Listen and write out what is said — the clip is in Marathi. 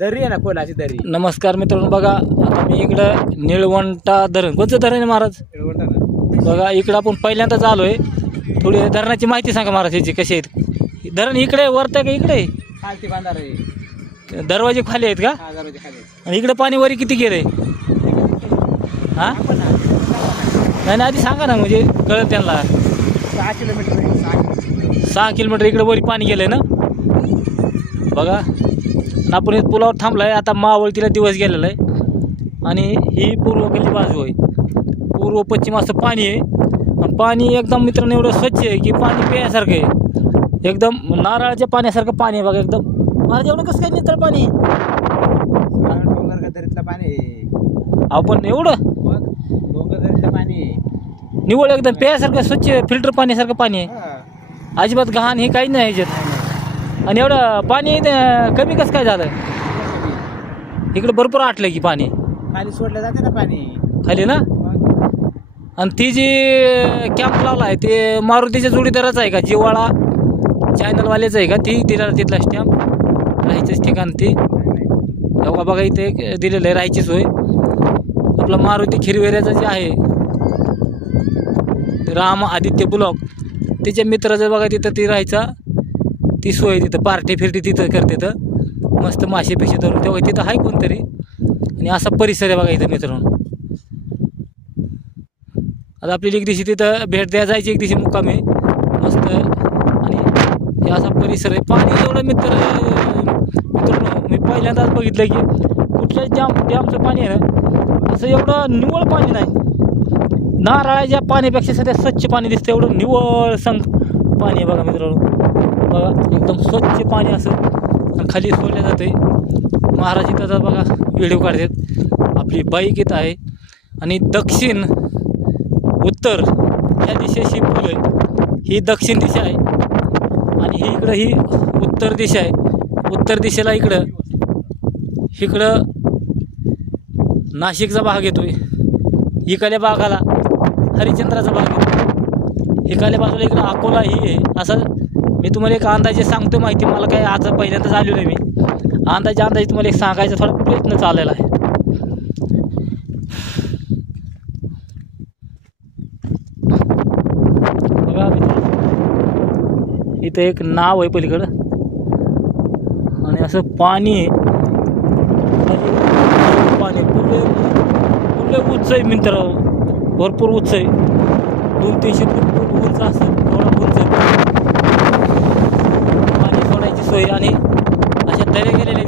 दरी आहे ना, कोलाची दरी. नमस्कार मित्रांनो, बघा आता मी इकडं निळवंटा धरण, कोणतं धरण आहे महाराज? निळवंटा ना. बघा इकडं आपण पहिल्यांदाच आलो आहे. थोडी धरणाची माहिती सांगा महाराज, ह्याची कशी आहेत धरण? इकडे वरतं का इकडे? खालती बांधार आहे. दरवाजे खाली आहेत का? हा, दरवाजे खाली. आणि इकडं पाणी वरी किती गेलंय? हां नाही नाही, आधी सांगा ना, म्हणजे कळत त्यांना. 6 किलोमीटर आहे. 6 किलोमीटर इकडे वरी पाणी गेलंय ना. बघा आणि आपण इथं पुलावर थांबलो आहे. आता मावळतीला दिवस गेलेला आहे आणि ही पूर्वेकडची बाजू आहे. पूर्व पश्चिम असं पाणी आहे आणि पाणी एकदम मित्रांनो एवढं स्वच्छ आहे की पाणी पिण्यासारखं आहे. एकदम नारळाच्या पाण्यासारखं पाणी आहे बघा एकदम. माझं एवढं कसं काय नितळ पाणी? डोंगर दरीतलं पाणी आहे. आपण एवढं मग डोंगर दरीतलं पाणी आहे. निवळ एकदम प्यायसारखं स्वच्छ फिल्टर पाण्यासारखं पाणी आहे. हा. अजिबात घाण हे काही नाही ह्याच्यात. आणि एवढं पाणी कमी कसं काय झालं? इकडे भरपूर आटलं की पाणी खाली सोडलं जाते ना पाणी. खाली ना. मग आणि ती जी कॅम्प लावला आहे ते मारुतीच्या जोडीदाराचं आहे का? जिवाळा चॅनलवाल्याचं आहे का? ती दिला तिथला स्टॅम्प राहायचंच ठिकाण. ती एवढा बघा इथे दिलेलं आहे राहायची सोय. आपला मारुती खिरवेऱ्याचं जे आहे राम आदित्य ब्लॉक त्याच्या मित्राचं बघा तिथं ती राहायचा ती सोय. तिथं पार्टी फिरती तिथं करते तर मस्त मासे पिशे धरून तेव्हा तिथं आहे कोणतरी. आणि असा परिसर आहे बघा इथं मित्रांनो. आता आपल्याला एक दिवशी तिथं भेट द्या जायची, एक दिवशी मुक्काम आहे मस्त. आणि हे असा परिसर आहे. पाणी एवढं मित्रांनो मी पहिल्यांदाच बघितलं की कुठल्याच डॅमचं पाणी आहे ना असं एवढं निव्वळ पाणी नाही. नारळाच्या पाण्यापेक्षा सध्या स्वच्छ पाणी दिसतं. एवढं निव्वळ पाणी आहे बघा मित्रांनो. बघा एकदम स्वच्छ पाणी असं आणि खाली सोडलं जातं आहे. महाराज इथं बघा व्हिडिओ काढतात. आपली बाईक इथं आहे आणि दक्षिण उत्तर ह्या दिशेशी पूल आहे. ही दक्षिण दिशा आहे आणि ही इकडं ही उत्तर दिशा आहे. उत्तर दिशेला इकडं नाशिकचा भाग येतोय. इकडल्या भागाला हरिश्चंद्राचा भाग येतो. इकडल्या बाजूला इकडं अकोला ही आहे. असं मी तुम्हाला एक अंदाजे सांगतो माहिती. मला काय आज पहिल्यांदाच आलेलो आहे मी. अंदाजे तुम्हाला एक सांगायचा थोडा प्रयत्न चाललेला आहे. बघा इथं एक नाव आहे पलीकडं आणि असं पाणी आहे. पाणी पुढे उंच आहे मित्र, भरपूर उंच आहे. 200-300 फूट उंच असं एवढं उंच आहे. पाणी सोडायची सोय आणि अशा दऱ्या गेलेल्या